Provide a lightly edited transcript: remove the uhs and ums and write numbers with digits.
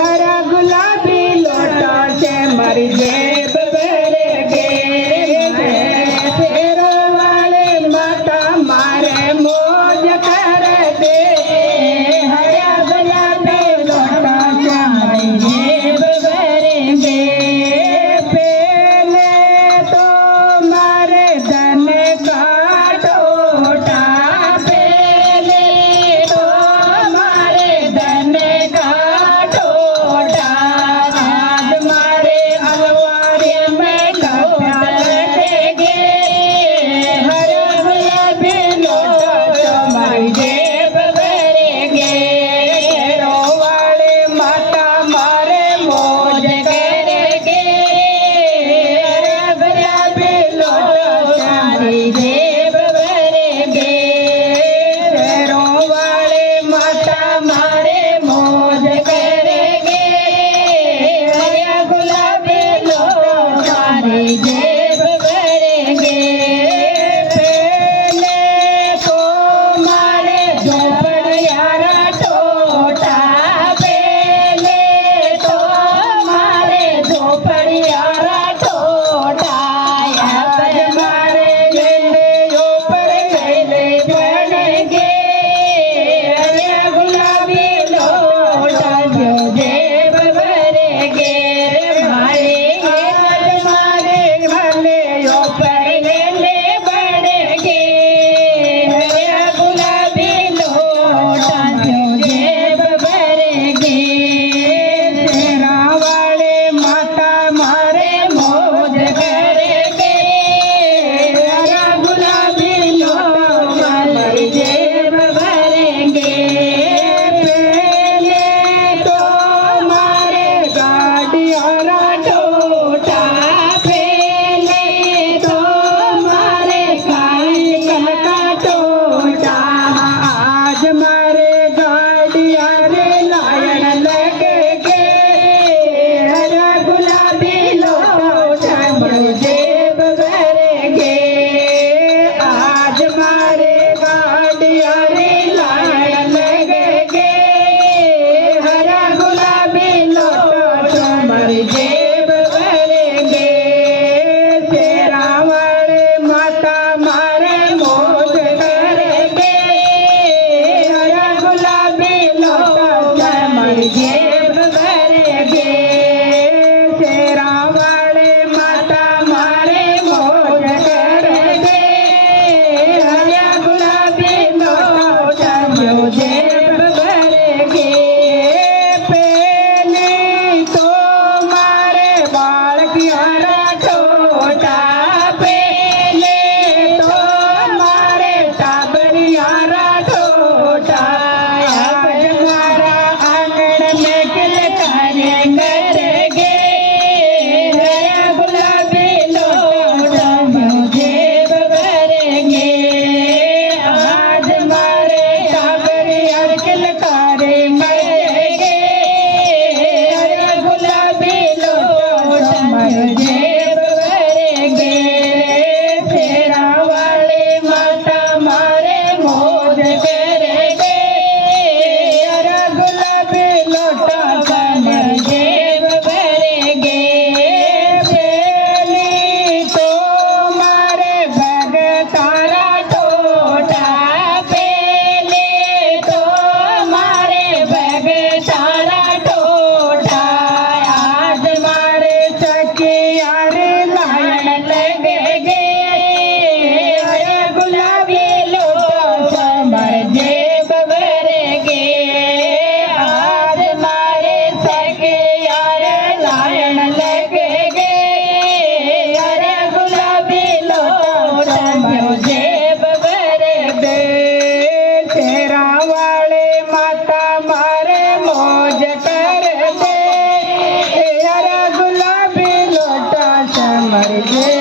हरा गुलाबी लोटा से मर जेब भर गे फेरो वाले माता मारे मौज कर दे हरा गुलाबी लोटा से मर जेब भर गे पहले तो मारे धन का टोटा पहले तो मारे धन का टोटा आज मारे अलवारी में कपड़ा देंगे हर गुलाबी लोटा मर जेब भरेंगे रो वाले माता मारे मौज करेंगे हर गुलाबी लोटा मर जेब भरेंगे रो वाले माता मारे मौज करेंगे हर गुलाबी लोटा मर जेब भरेंगे पहले तो मारे झोपड़ियारा टोटा पहले तो मारे झोपड़ियारा टोटा आज मारे गेले ऊपर गेले बढ़ेंगे हरे गुलाबी लोटा जो जेब भरेंगे मारे आज मारे भले ऊपर गेले बढ़ेंगे हरे गुलाबी लोटा जो जेब भरेंगे तेरा वाले माता मारे मौज करेंगे हरा गुलाबी लोटा मर जेब भरेंगे पहले तो मारे गाड़ियारा टोटा पहले तो मारे साइकिल का टोटा आज मारे गाड़ियारे लायन लगेंगे हरा गुलाबी लोटा मर जेब भरेंगे आज मारे गाड़ियारे लायन लगेंगे हरा गुलाबी लोटा मर जेब भरेंगे तेरा वाले माता मारे मौज करेंगे हरा गुलाबी लोटा मर जेब भरेंगे तेरा वाले माता मारे मौज करेंगे हरा गुलाबी लोटा मर जेब भरेंगे पहले तो मारे बालकियारा टोटा पहले तो मारे टाबरियारा टोटा आज मारा आंगन में किलकारी करेंगे हरा गुलाबी लोटा मर जेब भरेंगे आज मारे टाबरियार किलकारी मरेंगे हरा गुलाबी लोटा मर जेब भरेंगे तेरा वाले माता मारे मौज करेंगे हरा गुलाबी लोटा मर जेब भरेंगे पहली तो मारे भगतारा टोटा पहले तो मारे भगतारा टोटा आज मारे चकियारे लायन लगेंगे हरा गुलाबी लोटा मर जेब भरेंगे आज मारे चकियारे लायन लगेंगे हरा गुलाबी लोटा मर जेब भरेंगे तेरा वाले माता मारे मौज कर दे हरा गुलाबी लोटा से मर जेब